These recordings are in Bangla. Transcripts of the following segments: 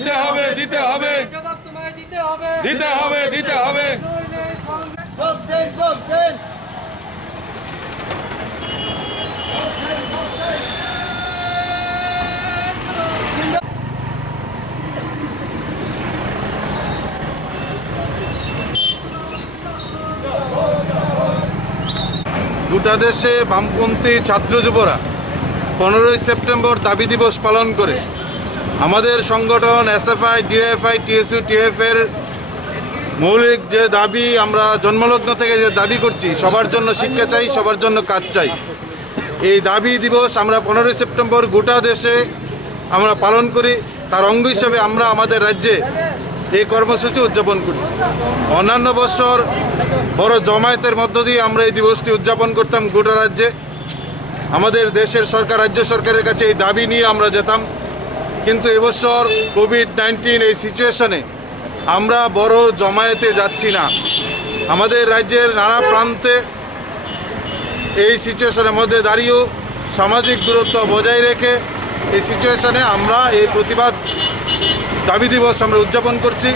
দিতে হবে দিতে হবে জবাব তোমায় দিতে হবে দিতে হবে দিতে হবে যোগ দেন যোগ দেন গোটা দেশে বামপন্থী ছাত্র যুবরা 15ই সেপ্টেম্বর দাবি দিবস পালন করে আমাদের সংগঠন এসএফআই, ডিএফআই, টিএসইউ, টিএফের মৌলিক যে দাবি, আমরা জন্মলগ্ন থেকে যে দাবি করছি, সবার জন্য শিক্ষা চাই, সবার জন্য কাজ চাই। এই দাবি দিবস আমরা 15ই সেপ্টেম্বর গোটা দেশে আমরা পালন করি। তার অঙ্গ হিসেবে আমরা আমাদের রাজ্যে এই কর্মসূচি উদযাপন করছি। অন্যান্য বছর বড় জমায়েতের মধ্য দিয়ে আমরা এই দিবসটি উদযাপন করতাম গোটা রাজ্যে। আমাদের দেশের সরকার, রাজ্য সরকারের কাছে এই দাবি নিয়ে আমরা যেতাম। কিন্তু এবছর কোভিড-19 এই সিচুয়েশনে আমরা বড় জমায়েতে যাচ্ছি না। আমাদের রাজ্যের নানা প্রান্তে এই সিচুয়েশনের মধ্যে দাঁড়িয়েও সামাজিক দূরত্ব বজায় রেখে এই সিচুয়েশনে আমরা এই প্রতিবাদ দাবি দিবস আমরা উদযাপন করছি।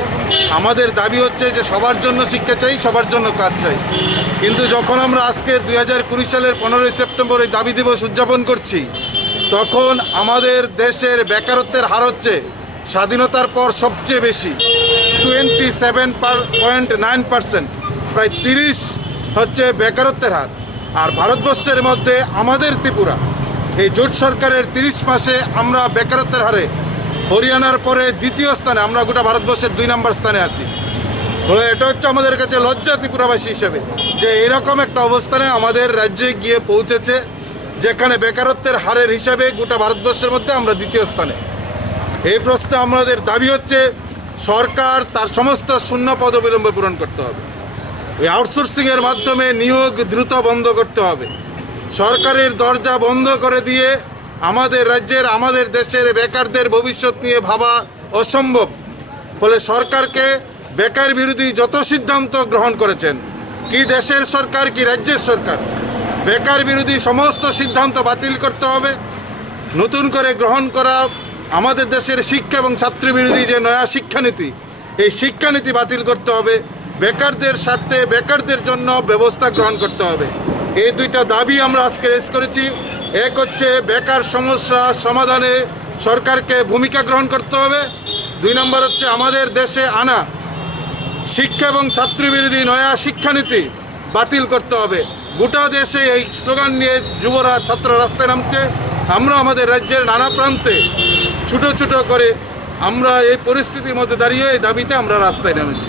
আমাদের দাবি হচ্ছে যে সবার জন্য শিক্ষা চাই, সবার জন্য কাজ চাই। কিন্তু যখন আমরা আজকে 2020 সালের 15ই সেপ্টেম্বর এই দাবি দিবস উদযাপন করছি, তখন আমাদের দেশের বেকারত্বের হার হচ্ছে স্বাধীনতার পর সবচেয়ে বেশি, 27.9%, প্রায় 30 হচ্ছে বেকারত্বের হার। আর ভারতবর্ষের মধ্যে আমাদের ত্রিপুরা এই জোট সরকারের 30 মাসে আমরা বেকারত্বের হারে হরিয়ানার পরে দ্বিতীয় স্থানে, আমরা গোটা ভারতবর্ষের 2 নম্বর স্থানে আছি। এটা হচ্ছে আমাদের কাছে লজ্জা ত্রিপুরাবাসী হিসেবে, যে এরকম একটা অবস্থানে আমাদের রাজ্যে গিয়ে পৌঁছেছে, যেখানে বেকারত্বের হারের হিসাবে গোটা ভারতবর্ষের মধ্যে আমরা দ্বিতীয় স্থানে। এই প্রশ্নে আমাদের দাবি হচ্ছে সরকার তার সমস্ত শূন্য পদ অবিলম্বে পূরণ করতে হবে। ওই আউটসোর্সিংয়ের মাধ্যমে নিয়োগ দ্রুত বন্ধ করতে হবে। সরকারের দরজা বন্ধ করে দিয়ে আমাদের রাজ্যের, আমাদের দেশের বেকারদের ভবিষ্যৎ নিয়ে ভাবা অসম্ভব। ফলে সরকারকে বেকার বিরোধী যত সিদ্ধান্ত গ্রহণ করেছেন, কি দেশের সরকার কি রাজ্যের সরকার, বেকার বিরোধী সমস্ত সিদ্ধান্ত বাতিল করতে হবে। নতুন করে গ্রহণ করা আমাদের দেশের শিক্ষা এবং ছাত্র বিরোধী যে নয়া শিক্ষানীতি, এই শিক্ষানীতি বাতিল করতে হবে। বেকারদের স্বার্থে, বেকারদের জন্য ব্যবস্থা গ্রহণ করতে হবে। এই দুইটা দাবি আমরা আজকে রেজ করেছি। এক হচ্ছে বেকার সমস্যা সমাধানে সরকারকে ভূমিকা গ্রহণ করতে হবে। 2 নম্বর হচ্ছে আমাদের দেশে আনা শিক্ষা এবং ছাত্র বিরোধী নয়া শিক্ষানীতি বাতিল করতে হবে। গোটা দেশে এই স্লোগান নিয়ে যুবরা, ছাত্র রাস্তায় নামছে। আমরা আমাদের রাজ্যের নানা প্রান্তে ছোটো ছোটো করে আমরা এই পরিস্থিতির মধ্যে দাঁড়িয়ে এই দাবিতে আমরা রাস্তায় নেমেছি।